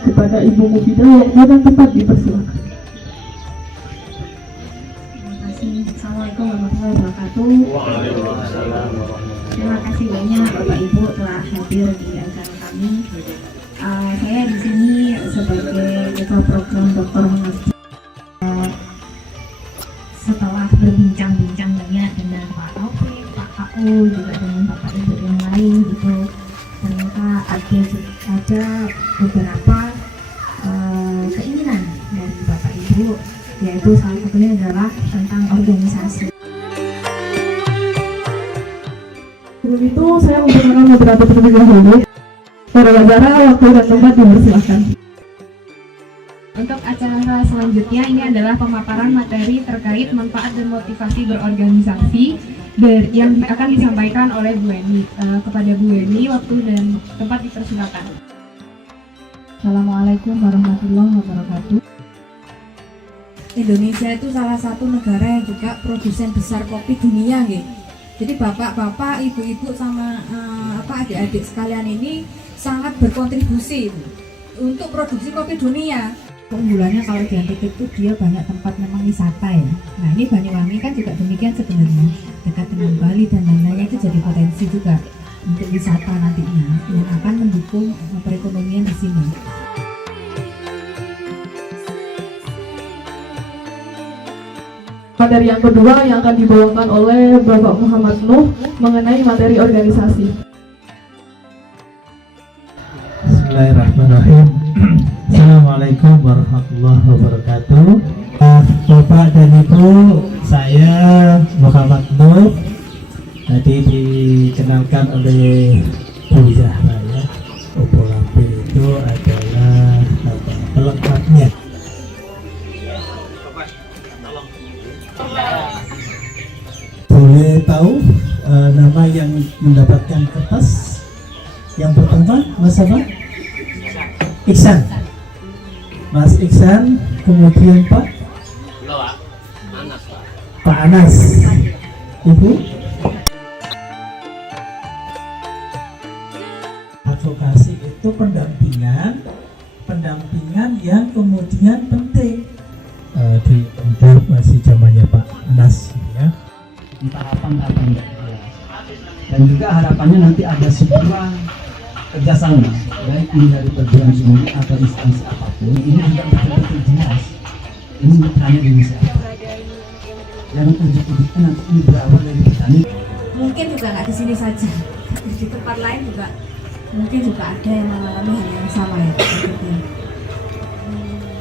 kepada Ibu Mufidah waktu dan tempat dipersilakan. Terima kasih. Assalamualaikum warahmatullahi wabarakatuh. Terima kasih banyak Bapak Ibu telah hadir di acara kami. Saya di sini sebagai ketua program Dokter Mengerti. Setelah berbincang-bincang banyak dengan Pak Taufik, Pak KU, juga dengan Bapak Ibu yang lain, itu ternyata ada beberapa keinginan dari Bapak Ibu, yaitu salah satunya adalah tentang organisasi. Sebelum itu saya memperkenalkan beberapa terlebih dahulu. Para acara waktu dan tempat dipersilakan. Untuk acara selanjutnya ini adalah pemaparan materi terkait manfaat dan motivasi berorganisasi yang akan disampaikan oleh Bu Eni. Kepada Bu Eni, waktu dan tempat dipersilakan. Assalamualaikum warahmatullahi wabarakatuh. Indonesia itu salah satu negara yang juga produsen besar kopi dunia, gitu. Jadi bapak-bapak, ibu-ibu sama adik-adik sekalian ini sangat berkontribusi untuk produksi kopi dunia. Keunggulannya kalau di NTT itu dia banyak tempat memang wisata ya. Nah ini Banyuwangi kan juga demikian sebenarnya, dekat dengan Bali dan lain-lainnya, itu jadi potensi juga untuk wisata nantinya yang akan mendukung perekonomian di sini. Materi yang kedua yang akan dibawakan oleh Bapak Muhammad Nuh mengenai materi organisasi. Bismillahirrahmanirrahim. Assalamualaikum warahmatullahi wabarakatuh. Bapak dan Ibu, saya Muhammad Nuh. Tadi dikenalkan oleh Bu Zahra ya. Opolampe itu adalah pelengkapnya. Boleh tahu nama yang mendapatkan kertas yang pertama, Mas apa? Iksan. Mas Iksan, kemudian Pak Anas. Ibu? Advokasi itu pendampingan yang kemudian penting. Untuk masih zamannya Pak Anas ya. Tahapan-tahapan dan juga harapannya nanti ada sebuah kerjasama baik ini dari perguruan tinggi atau instansi apapun, ini juga betul-betul jelas ini hanya di Indonesia yang ujuk-ujuknya nanti ini berawal dari petani. Mungkin juga nggak di sini saja, di tempat lain juga mungkin juga ada yang mengalami hal yang sama ya.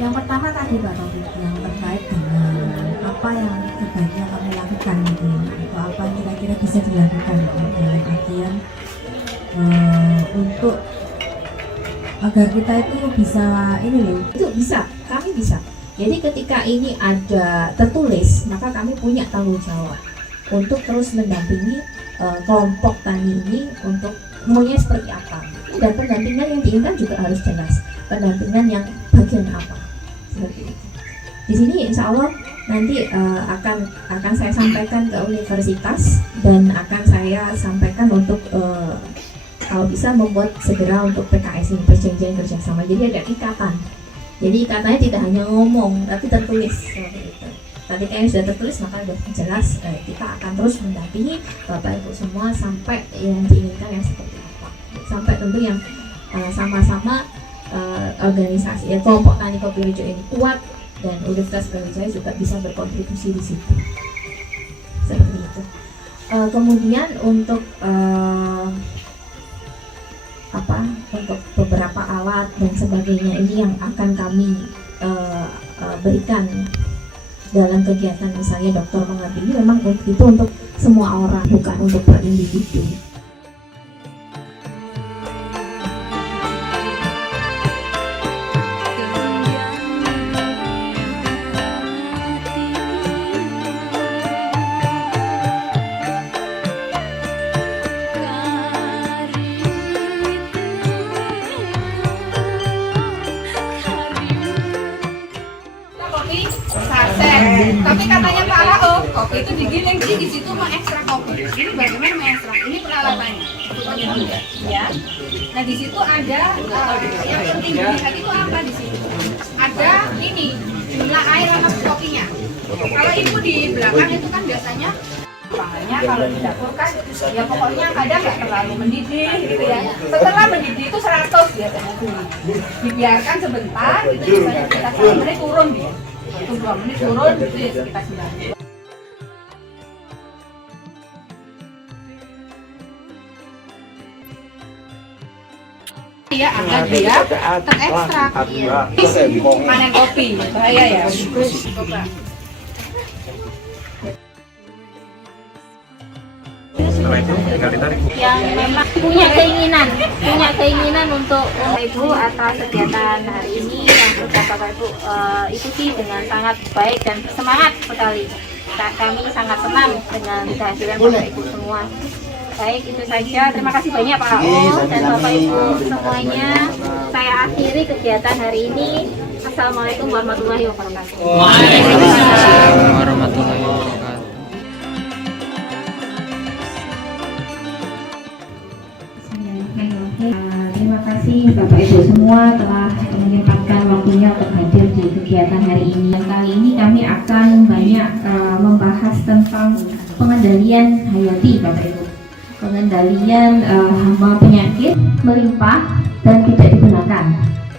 Yang pertama tadi Pak Taufik, yang terkait dengan apa yang sebaiknya kami lakukan gitu, atau apa yang kira-kira bisa dilakukan dalam artian untuk agar kita itu bisa ini loh, Itu bisa, kami bisa. Jadi ketika ini ada tertulis, maka kami punya tanggung jawab untuk terus mendampingi kelompok tani ini untuk maunya seperti apa. Dan pendampingan yang diinginkan juga harus jelas. Pendampingan yang bagian apa. Seperti itu. Di sini insya Allah nanti akan saya sampaikan ke universitas dan akan saya sampaikan untuk kalau bisa membuat segera untuk PKS ini, perjanjian kerjasama. Jadi ada ikatan. Jadi ikatannya tidak hanya ngomong tapi tertulis seperti itu. Ketika yang sudah tertulis maka sudah jelas kita akan terus mendampingi Bapak Ibu semua sampai yang diinginkan yang seperti apa. Sampai tentu yang sama-sama organisasi kelompok tani kopi hijau ini kuat dan Universitas Brawijaya juga bisa berkontribusi di situ. Seperti itu. Kemudian untuk untuk beberapa alat dan sebagainya ini yang akan kami berikan dalam kegiatan misalnya Dokter Mengerti ini memang itu untuk semua orang, bukan untuk per individu. Tapi katanya Pak Lao, kopi itu digiling, jadi di situ mengekstrak kopi. Ini bagaimana mengekstrak? Ini peralatannya. ya. Nah di situ ada yang penting dilihat itu apa di situ? Ada ini jumlah air dalam kopinya. Kalau ibu di belakang itu kan biasanya pangannya kalau di dapur kan ya pokoknya kadang nggak terlalu mendidih gitu ya. Setelah mendidih itu 100 biasanya dulu. Dibiarkan sebentar itu biasanya kita 1 menit turun dia. Itu 2 menit turun itu ya sekitar 9. Ya agar dia terekstrak. Panen kopi bahaya ya. Coba. Yang memang punya keinginan untuk Ibu atas kegiatan hari ini yang sudah Bapak Ibu ikuti dengan sangat baik dan semangat sekali. Kami sangat senang dengan kehadiran Bapak Ibu semua. Baik, itu saja. Terima kasih banyak Pak AO dan Bapak Ibu semuanya. Saya akhiri kegiatan hari ini. Assalamualaikum warahmatullahi wabarakatuh. Waalaikumsalam warahmatullahi wabarakatuh. Terima kasih Bapak Ibu semua telah menyempatkan waktunya untuk hadir di kegiatan hari ini. Kali ini kami akan banyak membahas tentang pengendalian hayati Bapak Ibu. Pengendalian hama penyakit melimpah dan tidak digunakan.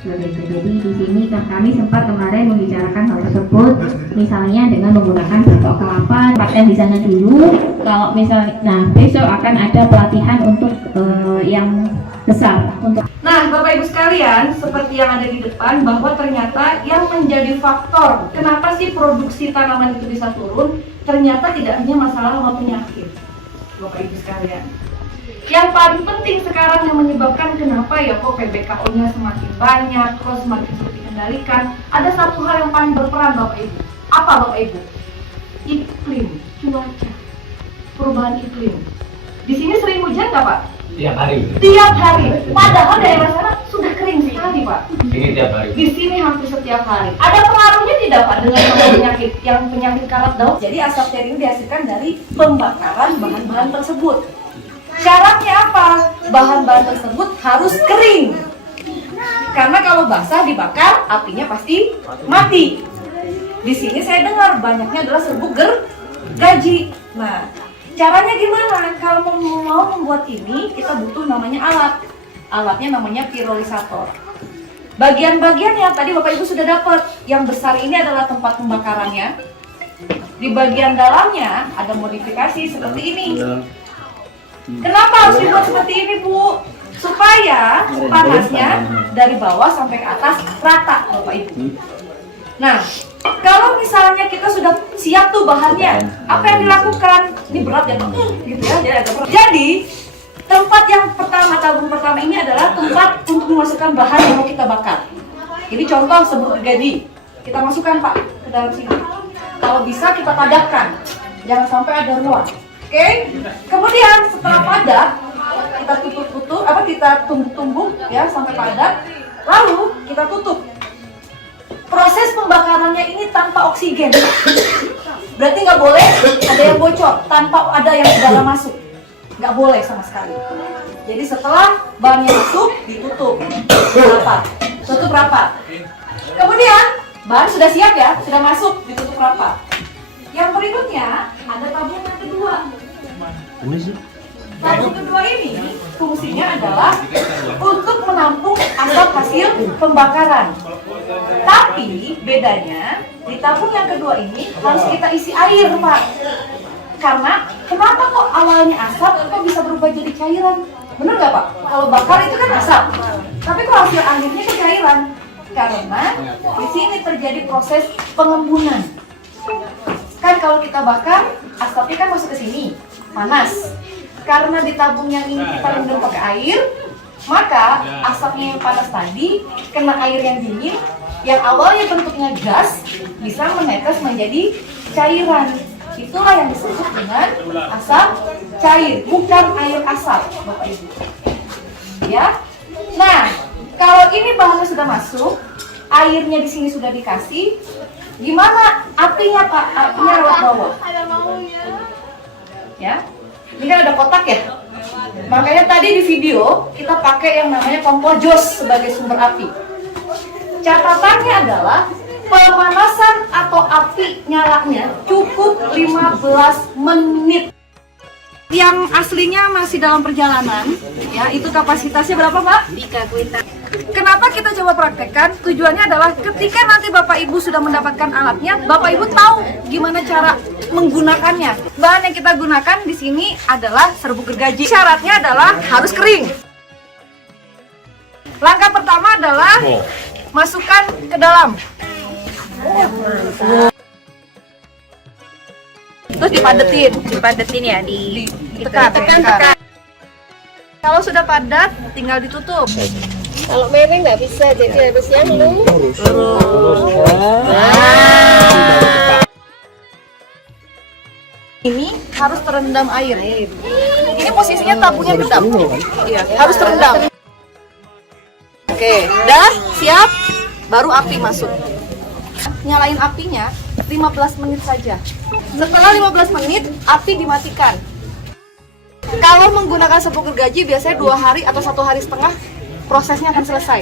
Jadi di sini kami sempat kemarin membicarakan hal tersebut, misalnya dengan menggunakan batok kelapa. Pakai di sana dulu. Kalau misalnya, nah besok akan ada pelatihan untuk yang besar. Nah, Bapak Ibu sekalian, seperti yang ada di depan, bahwa ternyata yang menjadi faktor kenapa sih produksi tanaman itu bisa turun, ternyata tidak hanya masalah hama penyakit, Bapak Ibu sekalian. Yang paling penting sekarang yang menyebabkan kenapa ya kok PBKO-nya semakin banyak, kok semakin sulit dikendalikan, ada satu hal yang paling berperan Bapak Ibu. Apa Bapak Ibu? Iklim, cuaca, perubahan iklim. Di sini sering hujan nggak Pak? Tiap hari. Tiap hari. Padahal daerah sana sudah kering sekali Pak. Ini tiap hari. Di sini hampir setiap hari. Ada pengaruhnya tidak Pak dengan penyakit yang penyakit karat daun? Jadi asap cairin dihasilkan dari pembakaran bahan-bahan tersebut. Syaratnya apa? Bahan-bahan tersebut harus kering. Karena kalau basah dibakar, apinya pasti mati. Di sini saya dengar banyaknya adalah serbuk gergaji. Nah, caranya gimana? Kalau mau membuat ini, kita butuh namanya alat. Alatnya namanya pirolisator. Bagian-bagian yang tadi Bapak Ibu sudah dapat. Yang besar ini adalah tempat pembakarannya. Di bagian dalamnya ada modifikasi seperti ini. Kenapa harus dibuat seperti ini Bu? Supaya panasnya dari bawah sampai ke atas rata Bapak Ibu. Nah, kalau misalnya kita sudah siap tuh bahannya, apa yang dilakukan? Ini berat ya, gitu ya, jadi agak berat. Jadi, tempat yang pertama, tabung pertama ini adalah tempat untuk memasukkan bahan yang mau kita bakar. Ini contoh serbuk gergaji. Kita masukkan Pak ke dalam sini. Kalau bisa kita padatkan, jangan sampai ada ruang. Oke? Kemudian setelah padat, kita kita tumbuk-tumbuk ya sampai padat. Lalu kita tutup. Proses pembakarannya ini tanpa oksigen. Berarti nggak boleh ada yang bocor, tanpa ada yang udara masuk. Nggak boleh sama sekali. Jadi setelah bahannya masuk, ditutup rapat. Tutup rapat. Kemudian bahan sudah siap ya, sudah masuk, ditutup rapat. Yang berikutnya ada tabung yang kedua. Tabung kedua ini fungsinya adalah untuk menampung asap hasil pembakaran. Tapi bedanya di tabung yang kedua ini harus kita isi air Pak. Karena kenapa kok awalnya asap kok bisa berubah jadi cairan? Bener nggak Pak? Kalau bakar itu kan asap, tapi kok hasil akhirnya ke cairan? Karena di sini terjadi proses pengembunan. Kan kalau kita bakar asapnya kan masuk ke sini, panas. Karena di tabung yang ini kita rendam pakai air, maka asapnya yang panas tadi kena air yang dingin, yang awalnya bentuknya gas bisa menetes menjadi cairan. Itulah yang disebut dengan asap cair, bukan air asap, Bapak Ibu. Ya. Nah, kalau ini bahannya sudah masuk, airnya di sini sudah dikasih, gimana apinya Pak? Apinya lewat bawah. Ya. Ini kan ada kotak ya. Makanya tadi di video kita pakai yang namanya kompor jos sebagai sumber api. Catatannya adalah pemanasan atau api nyalanya cukup 15 menit. Yang aslinya masih dalam perjalanan, ya itu kapasitasnya berapa, Mbak? 3 kuintal. Kenapa kita coba praktekkan? Tujuannya adalah ketika nanti Bapak Ibu sudah mendapatkan alatnya, Bapak Ibu tahu gimana cara menggunakannya. Bahan yang kita gunakan di sini adalah serbuk gergaji. Syaratnya adalah harus kering. Langkah pertama adalah masukkan ke dalam. Terus dipadetin ya, ditekan. Kalau sudah padat, tinggal ditutup. Kalau miring nggak bisa, jadi harusnya lurus. Ini harus terendam air. Ini posisinya tabungnya gedap. Iya, harus terendam. Oke, dah siap. Baru api masuk. Nyalain apinya 15 menit saja. Setelah 15 menit, api dimatikan. Kalau menggunakan serbuk gergaji biasanya 2 hari atau 1 hari setengah prosesnya akan selesai.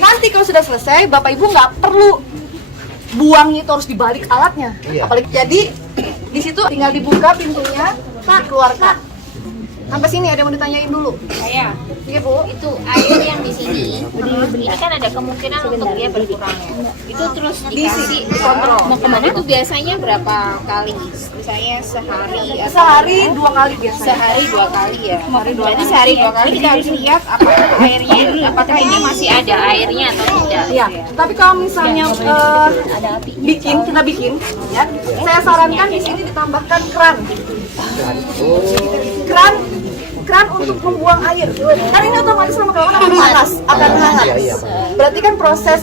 Nanti kalau sudah selesai, Bapak Ibu nggak perlu buangnya itu harus dibalik alatnya. Apalagi jadi di situ tinggal dibuka pintunya, keluarkan. Sampai sini ada yang mau ditanyain dulu. Saya, Iya Bu. itu air yang di sini, ini kan ada kemungkinan untuk dia berkurang ya. Itu terus dikasih kontrol. Mau kemana? Itu biasanya berapa kali? Misalnya sehari atau Sehari 2 kali biasanya. sehari 2 kali ya. Berarti sehari 2 kali kita harus lihat apakah airnya, apakah ini masih ada airnya atau tidak. Iya, tapi kalau misalnya kita bikin, ya, saya sarankan di sini ditambahkan keran untuk membuang air. Kan ini otomatis lama-kelamaan akan panas, akan hangat. Berarti kan proses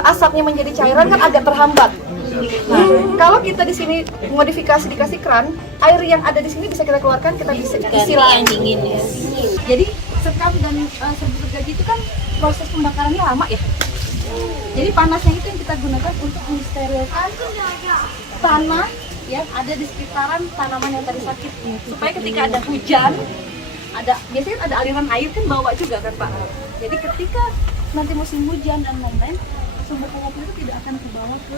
asapnya menjadi cairan kan agak terhambat. Nah, kalau kita di sini modifikasi dikasih keran, air yang ada di sini bisa kita keluarkan, kita bisa isi lagi. Yang dingin ya. Jadi sekam dan serbuk gergaji itu kan proses pembakarannya lama ya. Jadi panasnya itu yang kita gunakan untuk mensterilkan tanah yang ada di sekitaran tanaman yang tadi sakit, supaya ketika ada hujan, biasanya ada aliran air kan bawa juga kan Pak. Jadi ketika nanti musim hujan dan lain-lain, sumber pengopi itu tidak akan kebawa ke